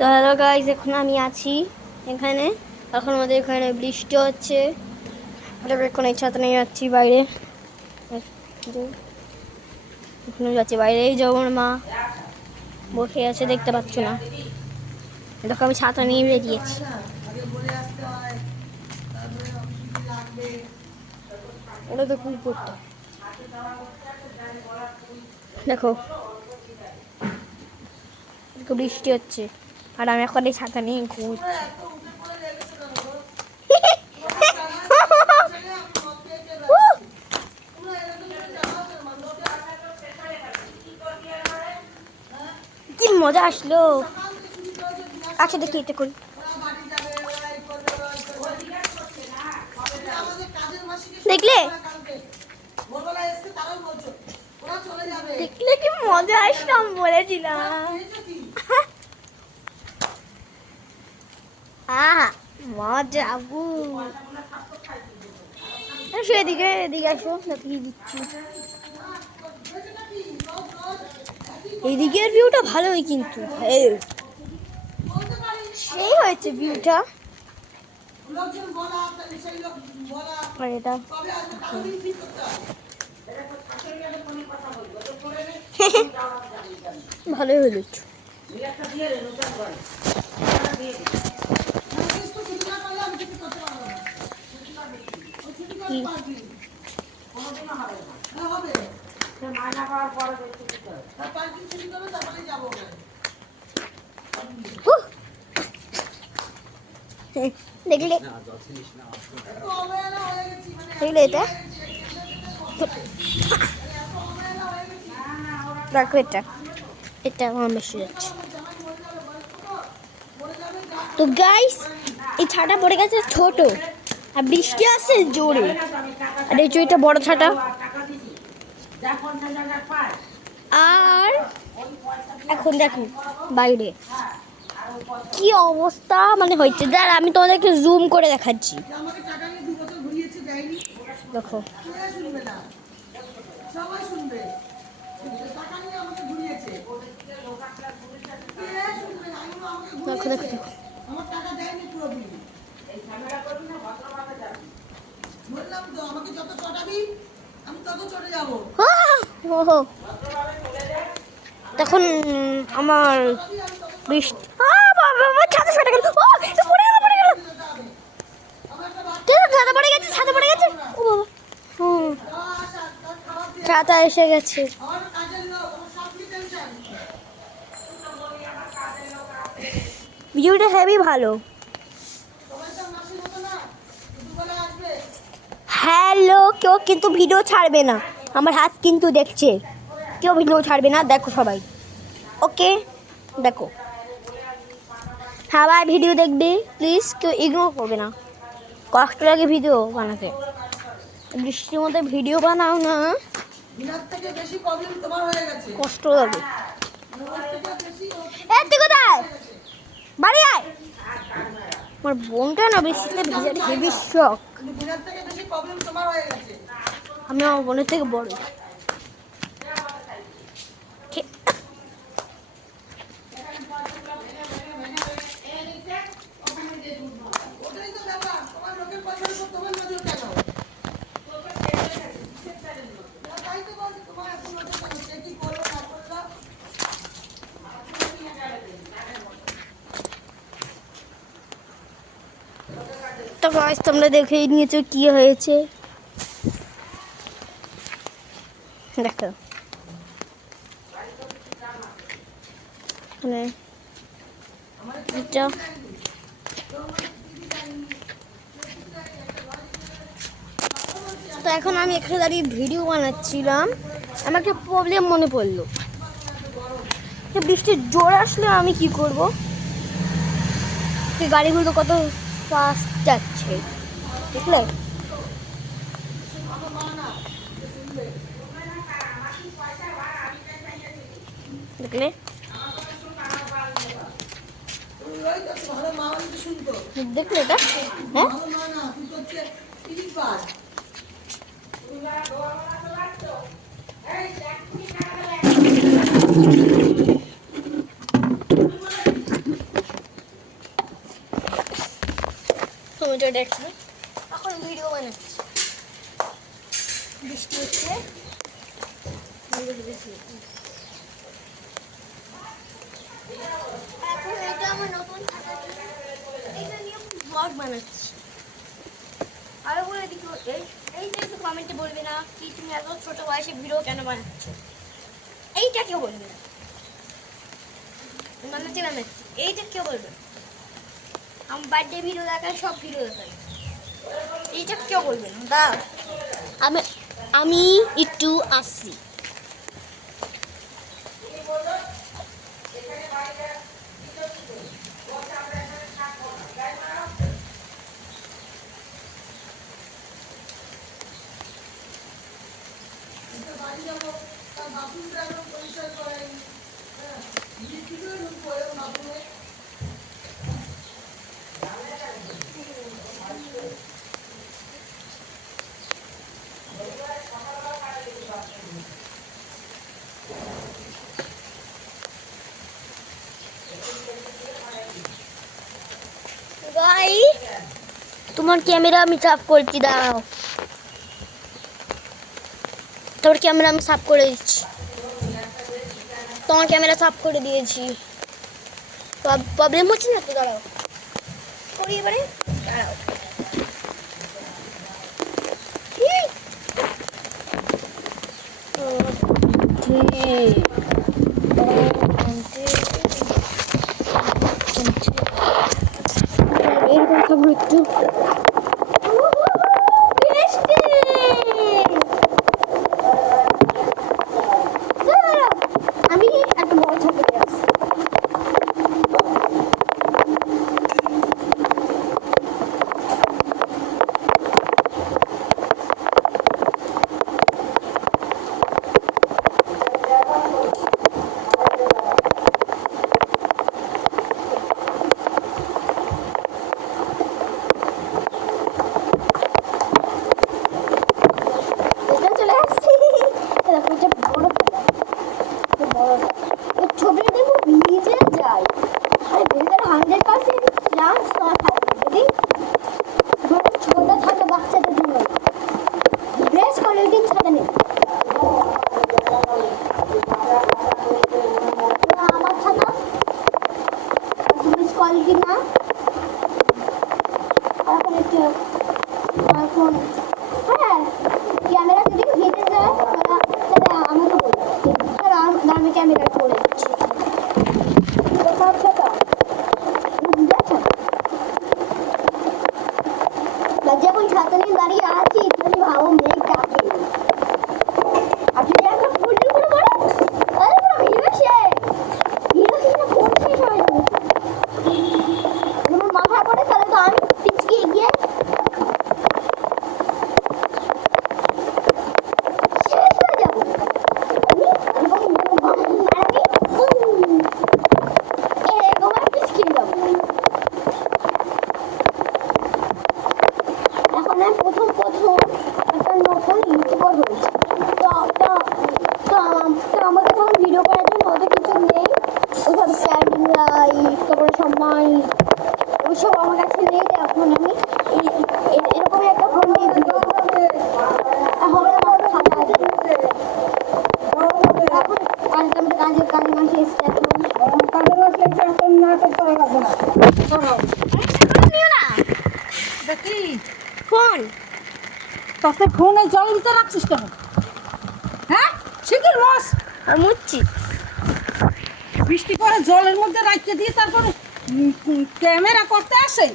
তো hello guys, এখন আমি আছি এখানে। এখন আমাদের এখানে বৃষ্টি হচ্ছে। এখন এই ছাতা নিয়ে যাচ্ছি বাইরে। এখানে যাচ্ছি বাইরে। এই যাবো মা বসে আছে, দেখতে পাচ্ছ না? দেখো আমি ছাতা নিয়ে বেরিয়েছি। ওটা তো কুকুরটা, দেখো বৃষ্টি হচ্ছে আর আমি এখন এই ছাতা নিয়ে ঘুরছি। কি মজা আসলো। আচ্ছা দেখি এটা করি। দেখলে দেখলে কি মজা আসলো, আমি বলেছিলাম। মজা আবু। এদিকে এদিকে আসো, দেখিয়ে দিচ্ছি। এদিকের ভিউটা ভালোই, কিন্তু সেই হয়েছে ভিউটা। আর এটা ভালোই হলো। দেখলে দেখলে এটা দেখো, এটা এটা আমার বেশি যাচ্ছে। তো গাইস, এই ছাটা পড়ে গেছে ছোট, আর বৃষ্টি আসছে জোরে। আর এই এটা বড় ছাটা। আর এখন দেখো বাইরে কি অবস্থা মানে হয়েছে। দাঁড়া আমি তোমাদেরকে জুম করে দেখাচ্ছি। দেখো দেখো দেখো দেখো। তখন আমার বৃষ্টি ছাতা ফেটে গেল। ছাতা পড়ে গেছে, ছাতা পড়ে গেছে। ও বাবা, ছাতা এসে গেছে। ভিডিওটা হেভি ভালো। হ্যালো, কেউ কিন্তু ভিডিও ছাড়বে না। আমার হাত কিন্তু দেখছে, কেউ ভিডিও ছাড়বে না। দেখো সবাই, ওকে দেখো সবাই ভিডিও দেখবে প্লিজ, কেউ ইগনোর করবে না। কষ্ট লাগে ভিডিও বানাতে, বৃষ্টির মধ্যে ভিডিও বানাও না, কষ্ট লাগে। কোথায় বাড়ি আয়। আমার বোনটা না বৃষ্টিতে ভিজে হেভি শখ। আমি আমার বোনের থেকে বড়। তো গাইস, তোমরা দেখেই নিয়েছো কি হয়েছে। দেখো মানে তো এখন আমি এখানে দাঁড়িয়ে ভিডিও বানাচ্ছিলাম। আমার একটা প্রবলেম মনে পড়লো, বৃষ্টির জোর আসলে আমি কি করব। গাড়িগুলো তো কত ফাস্ট যাচ্ছে, দেখলে? দেখলে দেখলে এটা? হ্যাঁ, ওইটা দেখি। এখন ভিডিও বানাচ্ছি, বৃষ্টি হচ্ছে। এখন এটা আমার নতুন খাতা, এটা নিয়ে ব্লগ বানাচ্ছি। আরো বলে দিই, এইটা একটু কমেন্টে বলবে না কি তুমি এত ছোট বয়সে ভিডিও কেন বানাচ্ছ, এইটা কেউ বলবে না। বানাচ্ছি এইটা কেউ বলবে, আমার বার্থডে ভিডিও দেখায়, সব ভিডিও দেখায়, এইটা কেউ বলবে না। দা আমি একটু আসছি। তোমার ক্যামেরা আমি সাফ করছি, দাঁড়াও। তোর ক্যামেরা আমি সাফ করে দিচ্ছি, তোমার ক্যামেরা সাফ করে দিয়েছি। প্রবলেম হচ্ছে না তো, দাঁড়াও করি এবারে, দাঁড়াও। এরকম থাকবো একটু। আমি একটা বড় ছাপে আসছি। ছবিটা দেখো ভিজে যায়, আরে ভিতরে 100% চান্স না থাকে যদি ছোটা ছাতা বাচ্চাদের জন্য বেশ কোয়ালিটির ছাতা নেই। আমার ছাতা বেশ কোয়ালিটি না, এখন একটু এখন হ্যাঁ ক্যামেরা যদি ভিজে যায় তাহলে আমাকে বলবে, তাহলে আমি ক্যামেরা করে দিচ্ছি। যখন ছাতা নিয়ে দাঁড়িয়ে আছি তুমি ভাবো মেঘ ডাকে, আপনি একটা ফুল করে পড়ে তাহলে পুরো ভিড়ে শেষ, ভিড়ে শেষ না ফোন শেষ হয়ে যাবে। যখন মাথা পড়ে তাহলে তো আমি পিছকে গিয়ে শেষ হয়ে যাবো। প্রথম একটা নতুন ইউটিউবার হয়েছে, তো আমাকে তখন ভিডিও করার জন্য অত কিছু নেই, ওইসব স্ট্যান্ডিং লাইট তারপরে সময় ওইসব আমার কাছে নেই। এখন আমি এরকম একটা ফোন নিয়ে ভিডিও হবে না, আমার খাতা আছে এখন। আমি কাজের মাসে এসছে, এখন কাজের মাসে এখন নাটক করা লাগবে না। নিও না দেখি ফোন, তাতে ফোনে জল দিতে রাখছিস কেন? হ্যাঁ শিখির মাস মুচ্ছি, বৃষ্টি পরে জলের মধ্যে রাখিয়ে দিয়ে তারপরে ক্যামেরা করতে আসে।